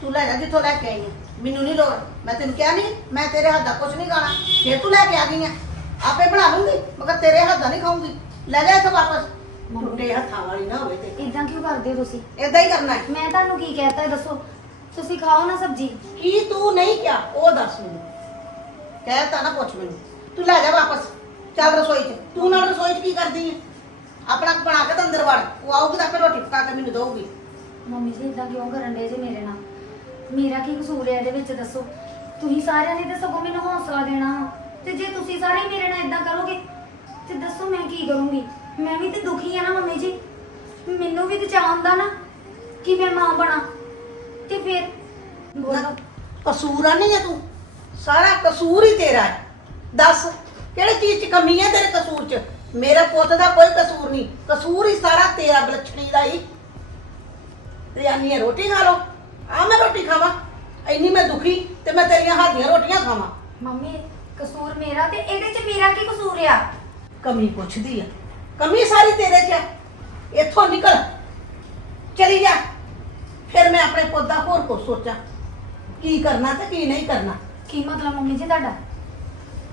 ਤੂੰ ਲੈ ਜਾ ਜਿੱਥੋਂ ਲੈ ਕੇ ਆਈ ਮੈਨੂੰ ਨਹੀਂ ਲੋੜ। ਮੈਂ ਤੈਨੂੰ ਕਿਹਾ ਨਹੀਂ ਮੈਂ ਤੇਰੇ ਹੱਥ ਦਾ ਕੁਝ ਨਹੀਂ ਖਾਣਾ। ਫਿਰ ਤੂੰ ਲੈ ਕੇ ਆ ਗਈ ਆ ਆਪੇ ਬਣਾ ਲੂੰਗੀ ਮਗਰ ਤੇਰੇ ਹੱਥ ਦਾ ਨਹੀਂ ਖਾਊਂਗੀ। ਲੈ ਜਾ ਇੱਥੋਂ ਵਾਪਸ। ਟੁੱਟੇ ਹੱਥਾਂ ਵਾਲੀ ਨਾ ਹੋਵੇ ਤੇ। ਇਦਾਂ ਕਿਉਂ ਕਰਦੇ ਹੋ ਤੁਸੀਂ? ਇਦਾਂ ਹੀ ਕਰਨਾ ਹੈ। ਮੈਂ ਤੁਹਾਨੂੰ ਕੀ ਕਹਿਤਾ ਹੈ ਦੱਸੋ। ਤੁਸੀਂ ਖਾਓ ਨਾ ਸਬਜ਼ੀ। ਕੀ ਤੂੰ ਨਹੀਂ ਕਿਹਾ? ਉਹ ਦੱਸ ਮੈਨੂੰ। ਕਹਿ ਤਾ ਨਾ ਪੁੱਛ ਮੈਨੂੰ। ਤੂੰ ਲੈ ਜਾ ਵਾਪਸ। ਚੱਲ ਰਸੋਈ 'ਚ। ਤੂੰ ਨਾਲ ਰਸੋਈ 'ਚ ਕੀ ਕਰਦੀ ਹੈ ਆਪਣਾ ਬਣਾ ਕੇ ਤਾਂ ਅੰਦਰ ਵੜ। ਉਹ ਆਊਗੀ ਤਾਂ ਫਿਰ ਰੋਟੀ ਪਕਾ ਕੇ ਮੈਨੂੰ ਦਊਗੀ। ਮੰਮੀ ਜੀ ਇਦਾਂ ਕਿਉਂ ਕਰਨ ਦੇ ਜੇ ਮੇਰੇ ਨਾਲ? ਮੇਰਾ ਕੀ ਕਸੂਰ ਹੈ ਇਹਦੇ ਵਿੱਚ ਦੱਸੋ? ਤੁਸੀਂ ਸਾਰਿਆਂ ਨੇ ਤਾਂ ਸਗੋਂ ਮੈਨੂੰ ਹੌਸਲਾ ਦੇਣਾ। ਤੇ ਜੇ ਤੁਸੀਂ ਸਾਰੇ ਮੇਰੇ ਨਾਲ ਇਦਾਂ ਕਰੋਗੇ ਤੇ ਦੱਸੋ ਮੈਂ ਕੀ ਕਰੂੰਗੀ? ਮੈਂ ਵੀ ਤੇ ਦੁਖੀ ਆ ਨਾ ਮੰਮੀ ਜੀ। ਮੈਨੂੰ ਵੀ ਤੇ ਚਾਹ ਹੁੰਦਾ ਨਾ ਕਿ ਮੈਂ ਮਾਂ ਬਣਾ। ਤੇ ਫਿਰ ਬੋਲੋ। ਕਸੂਰ ਨਹੀਂ ਹੈ ਤੂੰ? ਸਾਰਾ ਕਸੂਰ ਹੀ ਤੇਰਾ ਹੈ ਦੱਸ। ਕਿਹੜੀ ਚੀਜ਼ 'ਚ ਕਮੀ ਹੈ ਤੇਰੇ ਕਸੂਰ 'ਚ? ਮੇਰੇ ਪੁੱਤ ਦਾ ਕੋਈ ਕਸੂਰ ਨਹੀਂ। ਕਸੂਰ ਹੀ ਸਾਰਾ ਤੇਰਾ ਬਲਛਣੀ ਦਾ ਹੀ। ਤੇ ਆਨੀ ਹੈ ਰੋਟੀ ਖਾ ਲਓ। ਆ ਮੈਂ ਰੋਟੀ ਖਾਵਾਂ। ਇੰਨੀ ਮੈਂ ਦੁਖੀ ਤੇ ਮੈਂ ਤੇਰੀਆਂ ਹੱਥ ਦੀਆਂ ਰੋਟੀਆਂ ਖਾਵਾਂ। ਮੰਮੀ ਕਸੂਰ ਮੇਰਾ ਤੇ ਇਹਦੇ ਚ ਮੇਰਾ ਕੀ ਕਸੂਰ ਆ? ਕਮੀ ਪੁੱਛਦੀ ਆ। ਕਮੀ ਸਾਰੀ ਤੇਰੇ 'ਚ ਹੈ ਇੱਥੋਂ ਨਿਕਲ। ਚਲੀ ਜਾ। ਫਿਰ ਮੈਂ ਆਪਣੇ ਪੁੱਤ ਦਾ ਹੋਰ ਕੁਛ ਸੋਚਾਂ। ਕੀ ਕਰਨਾ ਤੇ ਕੀ ਨਹੀਂ ਕਰਨਾ। ਕੀ ਮਤਲਬ ਮੰਮੀ ਜੀ ਤੁਹਾਡਾ?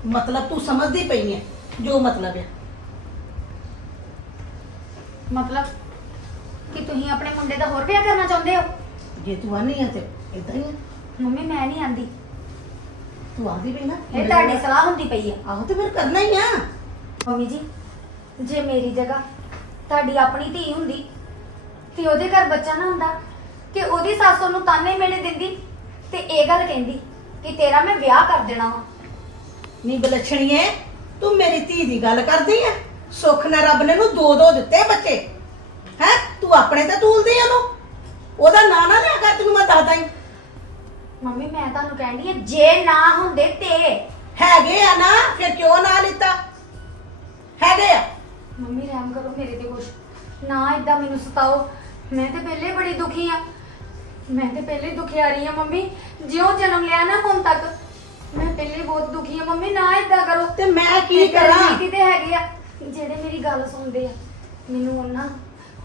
ਮਤਲਬ ਤੂੰ ਸਮਝਦੀ ਪਈ ਹੈ ਜੋ ਮਤਲਬ ਹੈ ਮਤਲਬ ਕਿ ਤੁਸੀਂ ਆਪਣੇ ਮੁੰਡੇ ਦਾ ਹੋਰ ਵਿਆਹ ਕਰਨਾ ਚਾਹੁੰਦੇ ਹੋ? ਜੇ ਤੂੰ ਆਨੀ ਹੈ ਤੇ ਇਦਾਂ ਹੀ ਮੰਮੀ ਮੈਂ ਨਹੀਂ ਆਂਦੀ। ਤੂੰ ਆਦੀ ਪਈ ਨਾ। ਇਹ ਤੁਹਾਡੀ ਸਲਾਹ ਹੁੰਦੀ ਪਈ ਆ। ਆਹੋ ਤੇ ਫਿਰ ਕਰਨਾ ਹੀ ਆ। ਮੰਮੀ ਜੀ ਜੇ ਮੇਰੀ ਜਗ੍ਹਾ ਤੁਹਾਡੀ ਆਪਣੀ ਧੀ ਹੁੰਦੀ ਤੇ ਉਹਦੇ ਘਰ ਬੱਚਾ ਨਾ ਹੁੰਦਾ ਕਿ ਉਹਦੀ ਸੱਸ ਉਹਨੂੰ ਤਾਨੇ ਮੇਣੇ ਦਿੰਦੀ ਤੇ ਇਹ ਗੱਲ ਕਹਿੰਦੀ ਕਿ ਤੇਰਾ ਮੈਂ ਵਿਆਹ ਕਰ ਦੇਣਾ ਵਾ। ਨੀ ਬਲਛਣੀਏ ਤੂੰ ਮੇਰੀ ਧੀ ਦੀ ਗੱਲ ਕਰਦੀ ਆ ਸੁੱਖ ਨਾਲ ਰੱਬ ਨੇ ਨੂੰ ਦੋ ਦੋ ਦਿੱਤੇ ਬੱਚੇ। ਹੈ ਤੂੰ ਆਪਣੇ ਤੇ ਤੂਲਦੀ ਆ ਉਹਨੂੰ? ਉਹਦਾ ਨਾਂ ਨਾ ਲਿਆ ਕਰ ਤੈਨੂੰ ਮੈਂ ਦੱਸਦਾ ਹੀ ਮੰਮੀ ਮੈਂ ਤੁਹਾਨੂੰ ਕਹਿੰਦੀ ਆ ਜੇ ਨਾ ਹੁੰਦੇ ਤੇ। ਹੈਗੇ ਆ ਨਾ ਫਿਰ ਕਿਉਂ ਨਾ ਲਿੱਤਾ? ਹੈਗੇ ਆ। ਮੰਮੀ ਰਹਿਮ ਕਰੋ ਮੇਰੇ ਤੇ ਕੁਛ। ਨਾ ਇਦਾਂ ਮੈਨੂੰ ਸਤਾਓ। ਮੈਂ ਤੇ ਪਹਿਲੇ ਬੜੀ ਦੁਖੀ ਆ। ਮੈਂ ਤੇ ਪਹਿਲੇ ਦੁਖੀ ਆ ਰਹੀ ਆ ਮੰਮੀ। ਜਿਉਂ ਜਨਮ ਲਿਆ ਨਾ ਹੁਣ ਤੱਕ। ਮੈਂ ਪਹਿਲੇ ਬਹੁਤ ਦੁਖੀ ਆ ਮੰਮੀ ਨਾ ਇਦਾਂ ਕਰੋ। ਤੇ ਮੈਂ ਕੀ ਕਰਾਂ? ਦੀਦੀ ਤੇ ਹੈਗੇ ਆ। ਜਿਹੜੇ ਮੇਰੀ ਗੱਲ ਸੁਣਦੇ ਆ ਮੈਨੂੰ ਉਹਨਾਂ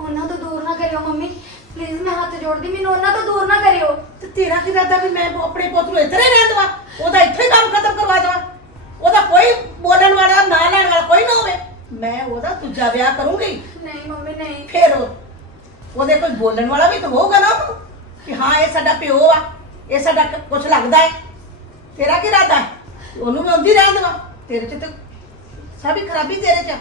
ਉਹਨਾਂ ਤੋਂ ਦੂਰ ਨਾ ਕਰਿਓ ਮੰਮੀ। ਪਲੀਜ਼ ਮੈਂ ਹੱਥ ਜੋੜਦੀ ਮੈਨੂੰ ਉਹਨਾਂ ਤੋਂ ਦੂਰ ਨਾ ਕਰਿਓ। ਤੇ ਤੇਰਾ ਕੀ ਇਰਾਦਾ ਵੀ ਮੈਂ ਆਪਣੇ ਪੁੱਤ ਨੂੰ ਇੱਥੇ ਰਹਿ ਦਵਾ? ਉਹਦਾ ਇੱਥੇ ਕੰਮ ਖਤਮ ਕਰਵਾ ਦਵਾ? ਉਹਦਾ ਕੋਈ ਬੋਲਣ ਵਾਲਾ ਨਾ ਲੈਣ ਵਾਲਾ ਕੋਈ ਨਾ ਹੋਵੇ। ਮੈਂ ਉਹਦਾ ਦੂਜਾ ਵਿਆਹ ਕਰੂੰਗੀ। ਨਹੀਂ ਮੰਮੀ ਨਹੀਂ। ਫਿਰ ਉਹ- ਉਹਦੇ ਕੋਈ ਬੋਲਣ ਵਾਲਾ ਵੀ ਤਾਂ ਹੋਊਗਾ ਨਾ ਕਿ ਹਾਂ ਇਹ ਸਾਡਾ ਪਿਓ ਆ। ਇਹ ਸਾਡਾ ਕੁਝ ਲੱਗਦਾ ਹੈ। ਤੇਰਾ ਕੀ ਇਰਾਦਾ ਹੈ? ਉਹਨੂੰ ਮੈਂ ਉਹਦੀ ਰਹਿਣ ਦੇਵਾਂ। ਤੇਰੇ ਚ ਤੇ ਸਭ ਹੀ ਖਰਾਬੀ ਤੇਰੇ ਚ ਆ।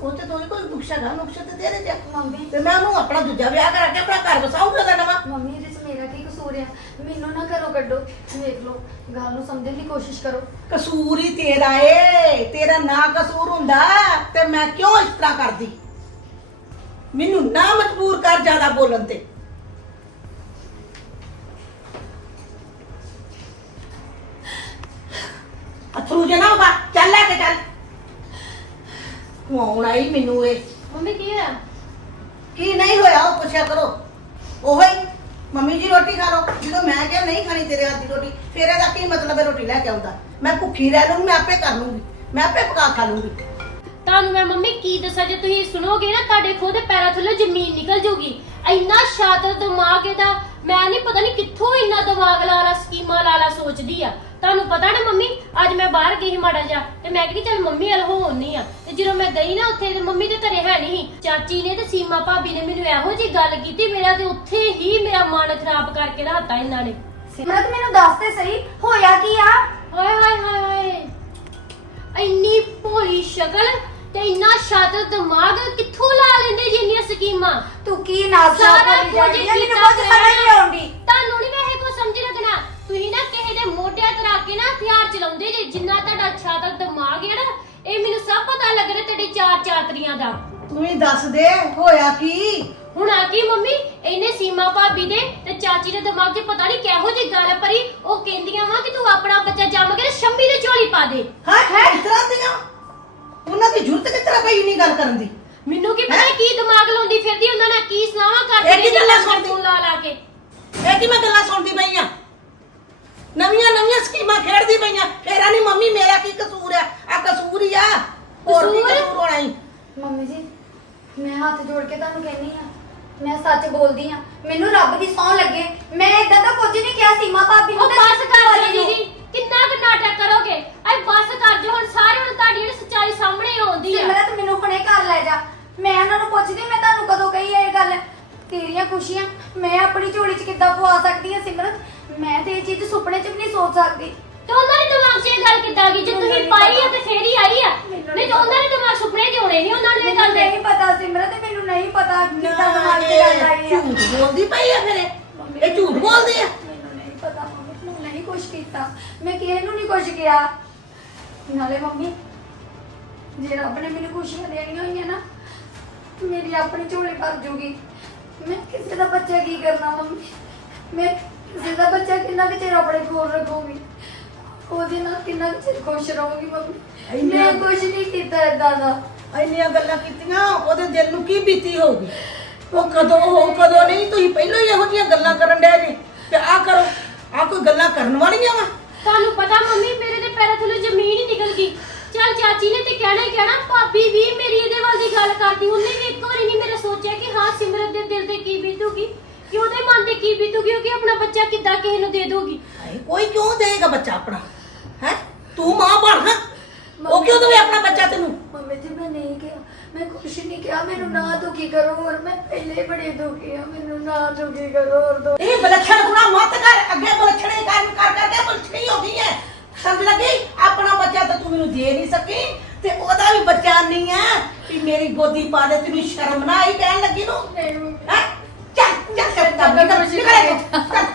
ਉਹ ਤੇ ਤੋਈ ਕੋਈ ਨੁਕਸ਼ਾ ਗਾ ਨੁਕਸ਼ਾ ਤੇ ਤੇਰੇ ਚ ਆ। ਮੰਮੀ। ਤੇ ਮੈਂ ਉਹਨੂੰ ਆਪਣਾ ਦੂਜਾ ਵਿਆਹ ਕਰਾ ਕੇ ਆਪਣਾ ਘਰ ਵਸਾਉਂਗਾ ਉਹਦਾ ਨਵਾਂ। ਮੰਮੀ ਇਹਦੇ ਚ ਮੇਰਾ ਕੀ ਕਸੂਰ ਆ? ਮੈਨੂੰ ਨਾ ਘਰੋਂ ਕੱਢੋ। ਵੇਖ ਲਓ ਗੱਲ ਨੂੰ ਸਮਝਣ ਦੀ ਕੋਸ਼ਿਸ਼ ਕਰੋ। ਕਸੂਰ ਹੀ ਤੇਰਾ ਏ। ਤੇਰਾ ਨਾ ਕਸੂਰ ਹੁੰਦਾ ਤੇ ਮੈਂ ਕਿਉਂ ਇਸ ਤਰ੍ਹਾਂ ਕਰਦੀ? ਮੈਨੂੰ ਨਾ ਮਜਬੂਰ ਕਰ ਜ਼ਿਆਦਾ ਬੋਲਣ ਤੇ। ਅਥਰੂ ਜਨਾ ਬਾ ਚੱਲ ਲੈ ਕੇ ਚੱਲ। ਹੁਣ ਆਈ ਮੈਨੂੰ ਇਹ। ਮੰਮੀ ਕੀ ਹੋਇਆ? ਕੀ ਨਹੀਂ ਹੋਇਆ ਉਹ ਪੁੱਛਿਆ ਕਰੋ। ਉਹੋ ਹੀ ਮੰਮੀ ਜੀ ਰੋਟੀ ਖਾ ਲਓ। ਜਦੋਂ ਮੈਂ ਕਿਹਾ ਨਹੀਂ ਖਾਣੀ ਤੇਰੇ ਹੱਥ ਦੀ ਰੋਟੀ ਫਿਰ ਇਹਦਾ ਕੀ ਮਤਲਬ ਹੈ ਰੋਟੀ ਲੈ ਕੇ ਆਉਂਦਾ? ਮੈਂ ਭੁੱਖੀ ਰਹਿ ਲੂੰਗੀ ਮੈਂ ਆਪੇ ਕਰ ਲੂੰਗੀ ਮੈਂ ਆਪੇ ਪਕਾ ਖਾ ਲੂੰਗੀ ਤੁਹਾਨੂੰ ਮੈਂ ਮੰਮੀ ਕੀ ਦੱਸਾਂ ਜੇ ਤੁਸੀਂ ਸੁਣੋਗੇ ਨਾ ਤੁਹਾਡੇ ਖੁਦ ਪੈਰਾਂ ਥੱਲੇ ਜ਼ਮੀਨ ਨਿਕਲ ਜੂਗੀ ਇੰਨਾ ਸ਼ਾਤਰ ਦਿਮਾਗ ਇਹਦਾ। ਮੈਂ ਨਹੀਂ ਪਤਾ ਨਹੀਂ ਕਿੱਥੋਂ ਇੰਨਾ ਦਿਮਾਗ ਲਾ ਲਾ ਸਕੀਮਾਂ ਲਾ ਲਾ ਸੋਚਦੀ ਆ। ਤੁਹਾਨੂੰ ਪਤਾ ਨਾ ਮੰਮੀ ਅੱਜ ਮੈਂ ਬਾਹਰ ਗਈ ਸੀ ਮਾੜਾ ਜਿਹਾ ਤੇ ਮੈਂ ਕਿਹਾ ਚੱਲ ਮੰਮੀ ਵੱਲ ਹੋਣੀ ਆ। ਤੇ ਜਦੋਂ ਮੈਂ ਗਈ ਨਾ ਉੱਥੇ ਤੇ ਮੰਮੀ ਦੇ ਘਰੇ ਹੈ ਨਹੀਂ ਸੀ। ਚਾਚੀ ਨੇ ਤੇ ਸੀਮਾ ਭਾਬੀ ਨੇ ਮੈਨੂੰ ਇਹੋ ਜੀ ਗੱਲ ਕੀਤੀ ਮੇਰਾ ਤੇ ਉੱਥੇ ਹੀ ਮੇਰਾ ਮਨ ਖਰਾਬ ਕਰਕੇ ਰੱਖਤਾ ਇਹਨਾਂ ਨੇ। ਸਿਮਰਤ ਮੈਨੂੰ ਦੱਸ ਤੇ ਸਹੀ ਹੋਇਆ ਕੀ ਆ? ਹਾਏ ਹਾਏ ਹਾਏ ਹਾਏ। ਇੰਨੀ ਭੋਲੀ ਸ਼ਕਲ ਤੇ ਇੰਨਾ ਸ਼ਾਤਰ ਦਿਮਾਗ ਕਿੱਥੋਂ ਲਾ ਲੈਂਦੇ ਜੀ ਇੰਨੀਆਂ ਸਕੀਮਾਂ? ਤੂੰ ਕੀ ਨਾਸ ਸਾਰਾ ਬੋਲੀ ਕੁਝ ਜਾਂਦੀ ਮੈਨੂੰ ਕੀਤਾ ਕੁਝ ਸਮਝ ਨਹੀਂ। ਆਉਂਦੀ। ਤੁਹਾਨੂੰ ਨਹੀਂ ਵੈਸੇ ਕੋਈ ਸਮਝ ਲੱਗਣਾ। ਤੁਸੀਂ ਨਾ ਕਿਸੇ ਦੇ ਮੋਢਿਆਂ ਤੇ ਰੱਖ ਕੇ ਨਾ ਹਥਿਆਰ ਚਲਾਉਂਦੇ ਜੇ ਜਿੰਨਾ ਤੁਹਾਡਾ ਛਾਤਰ ਦਿਮਾਗ ਹੈ ਨਾ ਇਹ ਮੈਨੂੰ ਸਭ ਪਤਾ ਲੱਗ ਰਿਹਾ ਤੁਹਾਡੇ ਚਾਰ ਚਾਤਰੀਆਂ ਦਾ। ਤੂੰ ਹੀ ਦੱਸ ਦੇ ਹੋਇਆ ਕੀ? ਹੁਣ ਆ ਕੀ ਮੰਮੀ ਇਹਨੇ ਸੀਮਾ ਭਾਬੀ ਦੇ ਤੇ ਚਾਚੀ ਦੇ ਦਿਮਾਗ 'ਚ ਪਤਾ ਨਹੀਂ ਕਿਹੋ ਜਿਹੀ ਗੱਲ ਭਰੀ। ਉਹ ਕਹਿੰਦੀਆਂ ਵਾ ਕਿ ਤੂੰ ਆਪਣਾ ਬੱਚਾ ਜੰਮ ਕੇ ਸ਼ੰਮੀ ਦੇ ਝੋਲੀ ਪਾ ਦੇ। ਹਾਂ ਹੈ ਇਸ ਤਰ੍ਹਾਂ ਦੀਆਂ? ਉਹਨਾਂ ਦੀ ਜ਼ਰੂਰਤ ਕਿਸ ਤਰ੍ਹਾਂ ਪਈ ਨਹੀਂ ਗੱਲ ਕਰਨ ਦੀ? ਮੈਨੂੰ ਕੀ ਪਤਾ ਕੀ ਦਿਮਾਗ ਲਾਉਂਦੀ ਫਿਰਦੀ ਉਹਨਾਂ ਨਾਲ ਕੀ ਸਲਾਹਾਂ ਕਰਦੀ ਇਹ ਕੀ ਗੱਲਾਂ ਸੁਣਦੀ? ਫੋਨ ਲਾ ਲਾ ਕੇ। ਇਹ ਕੀ ਮੈਂ ਗੱਲਾਂ ਸੁਣਦੀ ਪਈ ਆ? ਨਵੀਆਂ ਨਵੀਆਂ ਸਕੀਮਾਂ ਖੇਡਦੀ ਪਈਆਂ ਫੇਰਾ ਨਹੀਂ ਮੰਮੀ ਮੇਰਾ ਕੀ ਕਸੂਰ ਆ? ਆ ਕਸੂਰ ਹੀ ਆ। ਹੋਰ ਕੀ ਕਸੂਰ? ਕਸੂਰ ਹੋਣਾ ਈ? ਮੰਮੀ ਜੀ ਮੈਂ ਹੱਥ ਜੋੜ ਕੇ ਤੁਹਾਨੂੰ ਕਹਿੰਨੀ ਆ। ਮੈਂ ਸੱਚ ਬੋਲਦੀ ਆ। ਮੈਨੂੰ ਰੱਬ ਦੀ ਸੌਂ ਲੱਗੇ। ਮੈਂ ਇਦਾਂ ਦਾ ਕੁਝ ਨਹੀਂ ਕਿਹਾ ਸੀਮਾ ਭਾਬੀ ਨੂੰ ਉਹ ਬਸ ਕਰ ਨੂੰ। ਦੀਦੀ। ਕਿੰਨਾ ਕੁ ਨਾਟਕ ਕਰੋਗੇ? ਐ ਬਸ ਕਰ ਜੋ ਹੁਣ ਸਾਰੇ ਹੁਣ ਤੁਹਾਡੀ ਜਿਹੜੀ ਸੱਚਾਈ ਸਾਹਮਣੇ ਆਉਂਦੀ ਆ। ਸਿਮਰਤ ਮੈਨੂੰ ਹੁਣੇ ਘਰ ਲੈ ਜਾ। ਮੈਂ ਉਹਨਾਂ ਨੂੰ ਪੁੱਛਦੀ ਮੈਂ ਤੁਹਾਨੂੰ ਕਦੋਂ ਕਹੀ ਇਹ ਗੱਲ? ਤੇਰੀਆਂ ਖੁਸ਼ੀਆਂ ਮੈਂ ਆਪਣੀ ਝੋਲੀ 'ਚ ਕਿੱਦਾਂ ਪਵਾ ਸਕਦੀ ਹਾਂ ਸਿਮਰਤ ਮੈਂ ਤੇ ਇਹ ਚੀਜ਼ ਸੁਪਨੇ 'ਚ ਵੀ ਨਹੀਂ ਸੋਚ ਸਕਦੀ। ਤੇ ਉਹਨਾਂ ਦੇ ਦਿਮਾਗ 'ਚ ਇਹ ਗੱਲ ਕਿੱਦਾਂ ਗਈ? ਜੇ ਤੁਸੀਂ ਪਾਈ ਆ ਪਤਾ। ਤੇ ਫੇਰ ਹੀ ਆਈ ਆ। ਨਹੀਂ ਤਾਂ ਉਹਨਾਂ ਦੇ ਦਿਮਾਗ ਸੁਪਨੇ 'ਚ ਆਉਣੇ ਨਹੀਂ ਉਹਨਾਂ ਨੂੰ ਇਹ ਗੱਲ ਮੈਨੂੰ ਦੇ। ਨਹੀਂ ਪਤਾ ਸਿਮਰਤ ਮੈਨੂੰ ਨਹੀਂ ਪਤਾ ਕਿੱਦਾਂ ਦਿਮਾਗ 'ਚ ਗੱਲ ਆਈ ਆ। ਝੂਠ ਬੋਲਦੀ ਪਈ ਆ ਫਿਰ ਇਹ। ਇਹ ਝੂਠ ਬੋਲਦੀ ਆ। ਕੁਛ ਕੀਤਾ। ਮੈਂ ਕਿਸੇ ਨੂੰ ਨਹੀਂ ਕੁਛ ਕਿਹਾ। ਨਾਲੇ ਮੰਮੀ ਜੇ ਰੱਬ ਨੇ ਮੈਨੂੰ ਖੁਸ਼ੀਆਂ ਦੇਣੀਆਂ ਹੋਈਆਂ ਨਾ ਮੇਰੀ ਆਪਣੀ ਝੋਲੀ ਭਰ ਜੂਗੀ। ਮੈਂ ਕਿਸੇ ਦਾ ਬੱਚਾ ਕੀ ਕਰਨਾ ਮੰਮੀ? ਮੈਂ ਕਿਸੇ ਦਾ ਬੱਚਾ ਕਿੰਨਾ ਕੁ ਚਿਰ ਆਪਣੇ ਕੋਲ ਰੱਖੂਗੀ? ਉਹਦੇ ਨਾਲ ਕਿੰਨਾ ਕੁ ਚਿਰ ਖੁਸ਼ ਰਹੂਗੀ ਮੰਮੀ? ਮੈਂ ਕੁਛ ਨਹੀਂ ਕੀਤਾ ਏਦਾਂ ਦਾ। ਇੰਨੀਆਂ ਗੱਲਾਂ ਕੀਤੀਆਂ ਉਹਦੇ ਦਿਲ ਨੂੰ ਕੀ ਬੀਤੀ ਹੋਊਗੀ? ਉਹ ਕਦੋਂ ਹੋ ਕਦੋਂ ਨਹੀਂ ਤੁਸੀਂ ਪਹਿਲਾਂ ਹੀ ਇਹੋ ਜਿਹੀਆਂ ਗੱਲਾਂ ਕਰਨ ਡਿਆ ਜੀ। ਤੇ ਆ ਕਰੋ। ਆ ਕੋਈ ਗੱਲਾਂ ਕਰਨ ਵਾਲੀਆਂ ਵਾ? ਤੁਹਾਨੂੰ ਪਤਾ ਮੰਮੀ ਮੇਰੇ ਦੇ ਪੈਰਾਂ ਥੱਲੇ ਜ਼ਮੀਨ ਹੀ ਨਿਕਲ ਗਈ। ਚੱਲ ਚਾਚੀ ਨੇ ਤੇ ਕਹਿਣਾ ਹੀ ਕਹਿਣਾ ਭਾਬੀ ਵੀ ਮੇਰੀ ਇਹਦੇ ਵੱਲ ਦੀ ਗੱਲ ਕਰਦੀ ਉਹਨੇ ਵੀ ਇੱਕ ਵਾਰੀ ਨਹੀਂ ਮੇਰਾ ਸੋਚਿਆ ਕਿ ਹਾਂ ਸਿਮਰਤ ਦੇ ਦਿਲ ਤੇ ਕੀ ਬੀਤੂਗੀ ਕਿ ਉਹਦੇ ਮਨ ਤੇ ਕੀ ਬੀਤੂਗੀ ਕਿ ਆਪਣਾ ਬੱਚਾ ਕਿੱਦਾਂ ਕਿਸੇ ਨੂੰ ਦੇ ਦੋਗੀ ਹਾਏ, ਕੋਈ ਕਿਉਂ ਦੇਗਾ ਬੱਚਾ ਆਪਣਾ? ਹੈ? ਤੂੰ ਮਾਂ ਬਣ ਨਾ ਉਹ ਕਿਉਂ ਦੇਵੇ ਆਪਣਾ ਬੱਚਾ ਤੈਨੂੰ? ਮੰਮੀ ਜੀ ਮੈਂ ਨਹੀਂ ਕਿਹਾ। ਮੈਂ ਕੁਛ ਨਹੀਂ ਕਿਹਾ ਮੈਨੂੰ ਨਾ ਦੁਖੀ ਕਰੋ ਹੋਰ ਮੈਂ ਪਹਿਲੇ ਬੜੀ ਦੁਖੀ ਆ ਮੈਨੂੰ ਨਾ ਦੁਖੀ ਕਰੋ ਹੋਰ ਦੋ ਇਹ ਬਲਛਣ ਗੁਣਾ ਮਤ ਕਰ ਅੱਗੇ ਬਲਛਣੇ ਕਰ ਕਰ ਕਰਕੇ ਬਲਛਣੀ ਹੋ ਗਈ ਹੈ ਸਮਝ ਲੱਗੀ ਆਪਣਾ ਬੱਚਾ ਤਾਂ ਤੂੰ ਮੈਨੂੰ ਦੇ ਨਹੀਂ ਸਕੀ ਤੇ ਉਹਦਾ ਵੀ ਬੱਚਾ ਨਹੀਂ ਹੈ ਵੀ ਮੇਰੀ ਗੋਦੀ ਪਾ ਦੇ ਤੈਨੂੰ ਸ਼ਰਮ ਨਾ ਆਈ ਕਹਿਣ ਲੱਗੀ ਨੂੰ ਨਹੀਂ ਮੰਮੀ। ਹੈ ਚੱਲ ਚੱਲ ਚੱਲ ਕੰਮ ਨਿਕਲ ਨਿਕਲ ਇੱਥੋਂ, ਚੱਲ।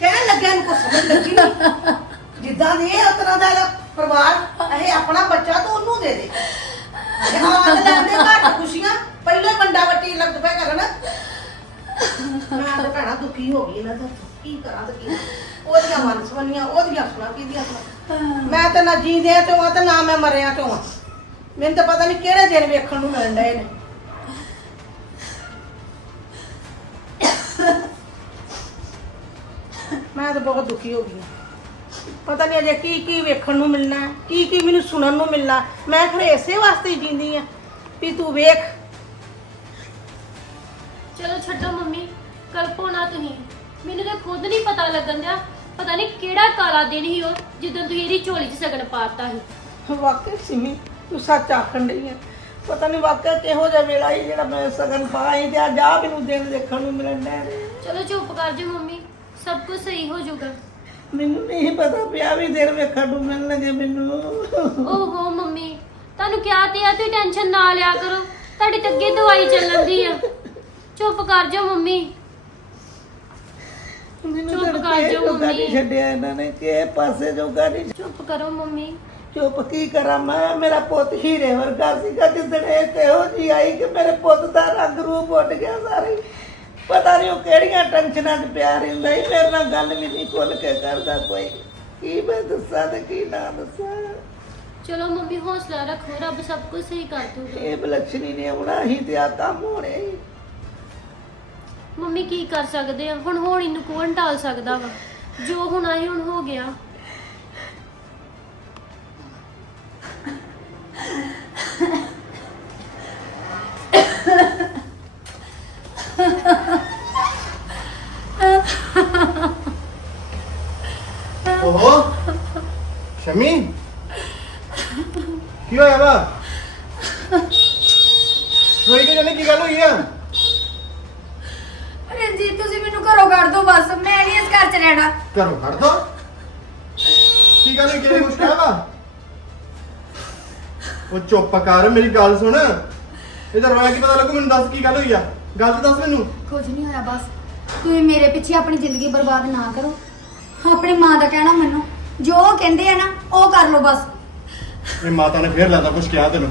ਕਹਿਣ ਲੱਗਿਆ ਨੂੰ ਕੋ ਸਮਝ ਲੱਗੀ। ਜਿੱਦਾਂ ਦੇ ਇਹ ਉਤਰਾ ਦਾ ਇਹਦਾ ਪਰਿਵਾਰ ਇਹ ਆਪਣਾ ਬੱਚਾ ਤੂੰ ਉਹਨੂੰ ਦੇ ਦੇ। ਜਹਾਂ ਲੈਂਦੇ ਘੱਟ ਖੁਸ਼ੀਆਂ, ਪਹਿਲੇ ਵੰਡਾ ਵੱਟੀ ਲੱਗ ਪਿਆ ਕਰਨ। ਮੈਂ ਤਾਂ ਭੈਣਾ ਦੁਖੀ ਹੋ ਗਈ ਨਾ ਤਾਂ ਕੀ ਕਰਾਂ ਤੇ ਕੀ ਨਾ। ਉਹਦੀਆਂ ਮਨ ਸਵਨੀਆਂ, ਉਹਦੀਆਂ ਸੁਣਾ, ਕਿਹਦੀਆਂ ਸੁਣਾ। ਮੈਂ ਤਾਂ ਨਾ ਜੀਂਦਿਆਂ ਚੋਂ ਆ ਤੇ ਨਾ ਮੈਂ ਮਰਿਆ ਚੋਂ ਆ। ਮੈਨੂੰ ਤਾਂ ਪਤਾ ਨਹੀਂ ਕਿਹੜੇ ਦਿਨ ਵੇਖਣ ਨੂੰ ਮਿਲਣ ਡਏ ਨੇ। ਮੈਂ ਤਾਂ ਬਹੁਤ ਦੁਖੀ ਹੋ ਗਈ। ਹਾਂ। ਪਤਾ ਨਹੀਂ ਅਜੇ ਕੀ ਕੀ ਵੇਖਣ ਨੂੰ ਮਿਲਣਾ ਹੈ, ਕੀ ਕੀ ਮੈਨੂੰ ਸੁਣਨ ਨੂੰ ਮਿਲਣਾ। ਮੈਂ ਖਰੇ ਇਸੇ ਵਾਸਤੇ ਹੀ ਜੀਂਦੀ ਆ ਵੀ ਤੂੰ ਵੇਖ। ਚਲੋ ਛੱਡੋ ਮੰਮੀ ਕਲਪੋ ਨਾ ਤੁਸੀਂ। ਮੈਨੂੰ ਤਾਂ ਖੁਦ ਨਹੀਂ ਪਤਾ ਲੱਗਣ ਦਿਆ। ਪਤਾ ਨਹੀਂ ਕਿਹੜਾ ਕਾਲਾ ਦਿਨ ਸੀ ਉਹ ਜਦੋਂ ਤੁਸੀਂ ਇਹਦੀ ਝੋਲੀ 'ਚ ਸਗਨ ਪਾਤਾ ਸੀ। ਵਾਕਈ ਸਿਮੀ ਤੂੰ ਸੱਚ ਆਖਣ ਡਈ ਆ। ਪਤਾ ਨਹੀਂ ਵਾਕਿਆ ਕਿਹੋ ਜਿਹਾ ਵੇਲਾ ਹੀ ਜਿਹੜਾ ਮੈਂ ਸਗਨ ਪਾਈ ਤੇ ਅੱਜ ਆ ਮੈਨੂੰ ਦਿਨ ਦੇਖਣ ਨੂੰ ਮਿਲਣ ਡਿਆ। ਚਲੋ ਚੁੱਪ ਕਰ ਜਾ ਮੰਮੀ ਸਭ ਕੁਝ ਸਹੀ ਹੋ ਜਾਊਗਾ। ਮੈਨੂੰ ਨਹੀਂ ਪਤਾ ਪਿਆ ਵੀ ਦਿਨ ਵੇਖਣ ਨੂੰ ਮਿਲਣਗੇ ਮੈਨੂੰ। ਓਹੋ ਮੰਮੀ ਤੁਹਾਨੂੰ ਕਿਹਾ ਤੇ ਆ ਤੁਸੀਂ ਟੈਨਸ਼ਨ ਨਾ ਲਿਆ ਕਰੋ ਤੁਹਾਡੀ ਤਾਂ ਅੱਗੇ ਦਵਾਈ ਚੱਲਣ ਦੀ ਆ। ਚੁੱਪ ਕਰ ਜਾ ਮੰਮੀ। ਮੈਨੂੰ ਚੁੱਪ ਤਾਂ ਕਰ ਕਿਸੇ ਜਾਓ ਜੋਗਾ ਨਹੀਂ ਮੰਮੀ। ਛੱਡਿਆ ਇਹਨਾਂ ਨੇ ਕਿ ਪਾਸੇ ਜੋਗਾ ਨਹੀਂ ਚੁੱਪ ਕਰੋ ਮੰਮੀ। ਚੁੱਪ ਕੀ ਕਰਾਂ ਮੈਂ? ਮੇਰਾ ਪੁੱਤ ਹੀਰੇ ਵਰਗਾ ਸੀਗਾ ਜਿੱਦਣ ਇਹ ਕਿਹੋ ਜੀ ਆਈ ਕਿ ਮੇਰੇ ਪੁੱਤ ਦਾ ਰੰਗ ਰੂਪ ਉੱਡ ਗਿਆ ਸਾਰੇ। ਪਤਾ ਨਹੀਂ ਉਹ ਕਿਹੜੀਆਂ ਟੈਨਸ਼ਨਾਂ 'ਚ ਪਿਆ ਰਹਿੰਦਾ ਸੀ ਮੇਰੇ ਨਾਲ ਗੱਲ ਵੀ ਨਹੀਂ ਖੁੱਲ ਕੇ ਕਰਦਾ ਕੋਈ। ਕੀ ਮੈਂ ਦੱਸਾਂ ਤੇ ਕੀ ਨਾ ਦੱਸਾਂ। ਚਲੋ ਮੰਮੀ ਹੌਸਲਾ ਰੱਖੋ ਰੱਬ ਸਭ ਕੁਝ ਸਹੀ ਕਰ ਦੂਗਾ। ਇਹ ਬਲਕਸ਼ਣੀ ਨੇ ਆਉਣਾ ਹੀ ਤੇ ਆ ਕੰਮ ਹੋਣੇ ਸੀ। ਮੰਮੀ ਕੀ ਕਰ ਸਕਦੇ ਆ? ਹੁਣ ਹੋਣੀ ਨੂੰ ਕੌਣ ਟਾਲ ਸਕਦਾ ਵਾ? ਜੋ ਹੋਣਾ ਹੀ ਹੁਣ ਹੋ ਗਿਆ। ਉਹ ਚੁੱਪ ਕਰ ਮੇਰੀ ਗੱਲ ਸੁਣ। ਇਹਦਾ ਰੋਇਆ ਕੀ ਪਤਾ ਲੱਗੂ ਮੈਨੂੰ ਦੱਸ ਕੀ ਗੱਲ ਹੋਈ ਆ? ਗੱਲ ਤਾਂ ਦੱਸ ਮੈਨੂੰ। ਕੁਝ ਨਹੀਂ ਹੋਇਆ ਬਸ। ਤੁਸੀਂ ਮੇਰੇ ਪਿੱਛੇ ਆਪਣੀ ਜ਼ਿੰਦਗੀ ਬਰਬਾਦ ਨਾ ਕਰੋ। ਆਪਣੀ ਮਾਂ ਦਾ ਕਹਿਣਾ ਮੰਨੋ। ਜੋ ਉਹ ਕਹਿੰਦੇ ਆ ਨਾ ਉਹ ਕਰ ਲਓ ਬਸ। ਇਹ ਮਾਤਾ ਨੇ ਫੇਰ ਲਾਦਾ ਕੁਝ ਕਿਹਾ ਤੈਨੂੰ।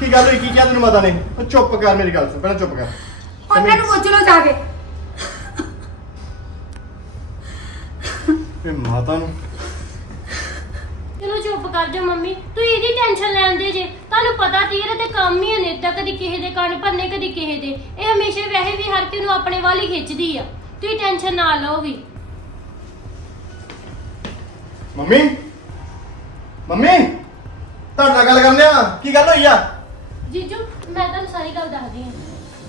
ਕੀ ਗੱਲ ਹੋਈ? ਕੀ ਕਿਹਾ ਤੈਨੂੰ ਮਾਤਾ ਨੇ? ਉਹ ਚੁੱਪ ਕਰ ਮੇਰੀ ਗੱਲ ਸੁਣ। ਪਹਿਲਾਂ ਚੁੱਪ ਕਰ। ਉਹਨਾਂ ਨੂੰ ਪੁੱਛ ਲਓ ਜਾ ਕੇ। ਇਹ ਮਾਤਾ ਨੂੰ ਚਲੋ ਚੁੱਪ ਕਰ ਜਾ ਮੰਮੀ। ਤੂੰ ਇਹਦੀ ਟੈਨਸ਼ਨ ਲੈਂਦੇ ਜੇ। ਤੁਹਾਨੂੰ ਪਤਾ ਤੀਰ ਤੇ ਕੰਮ ਹੀ ਨੇ ਤਾਂ ਕਦੀ ਕਿਸੇ ਦੇ ਕੰਨ ਭਰਨੇ ਕਦੀ ਕਿਸੇ ਦੇ। ਇਹ ਹਮੇਸ਼ਾ ਵੈਸੇ ਵੀ ਹਰ ਕਿਸੇ ਨੂੰ ਆਪਣੇ ਵੱਲ ਹੀ ਖਿੱਚਦੀ ਆ। ਤੁਸੀਂ ਟੈਨਸ਼ਨ ਨਾ ਲਓ ਵੀ। ਮੰਮੀ? ਮੰਮੀ? ਤੁਹਾਡੇ ਨਾਲ ਗੱਲ ਕਰਨੇ ਆ? ਕੀ ਗੱਲ ਹੋਈ ਆ? ਜੀਜੂ ਮੈਂ ਤੁਹਾਨੂੰ ਸਾਰੀ ਗੱਲ ਦੱਸਦੀ ਹਾਂ।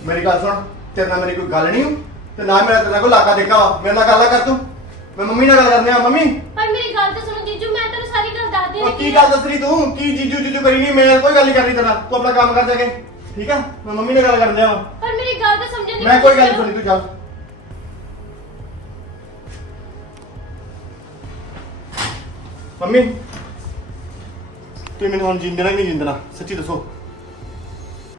ਮੇਰੀ ਗੱਲ ਸੁਣ। ਤੇਰੇ ਨਾਲ ਮੇਰੀ ਕੋਈ ਗੱਲ ਨਹੀਂ ਹੋ ਤੇ ਨਾ ਮੇਰਾ ਤੇਰੇ ਨਾਲ ਕੋਈ ਲਾਕਾ ਦੇਖਾ ਵਾ। ਮੇਰੇ ਨਾਲ ਗੱਲ ਕਰ ਤੂੰ। ਮੈਂ ਮੰਮੀ ਨਾਲ ਗੱਲ ਕਰਨੇ ਆ ਮੰਮੀ। ਪਰ ਮੇਰੀ ਗੱਲ ਤਾਂ ਸੁਣੋ ਜੀਜੂ ਮੈਂ ਤੁਹਾਨੂੰ ਸਾਰੀ ਗੱਲ ਦੱਸਦੀ ਹਾਂ ਉਹ ਕੀ ਗੱਲ ਦੱਸ ਰਹੀ ਤੂੰ? ਕੀ ਜੀਜੂ ਜੀਜੂ ਕਰੀ ਨਹੀਂ? ਮੈਂ ਕੋਈ ਗੱਲ ਨਹੀਂ ਕਰਨੀ ਤੇਰਾ ਤੂੰ ਆਪਣਾ ਕੰਮ ਕਰ ਜਾ ਕੇ। ਠੀਕ ਆ? ਮੈਂ ਮੰਮੀ ਨਾਲ ਗੱਲ ਕਰਨ ਦਿਆਂ ਵਾਂ। ਪਰ ਮੇਰੀ ਗੱਲ ਤਾਂ ਸਮਝਣ ਦੀ ਮੈਂ ਕੋਈ ਗੱਲ ਨਹੀਂ ਸੁਣੀ ਤੂੰ ਚੱਲ। ਮੰਮੀ ਤੂੰ ਮੈਨੂੰ ਹੁਣ ਜਿੰਦੇ ਨਾ ਕਿ ਨਹੀਂ ਜਿੰਦਣਾ? ਸੱਚੀ ਦੱਸੋ।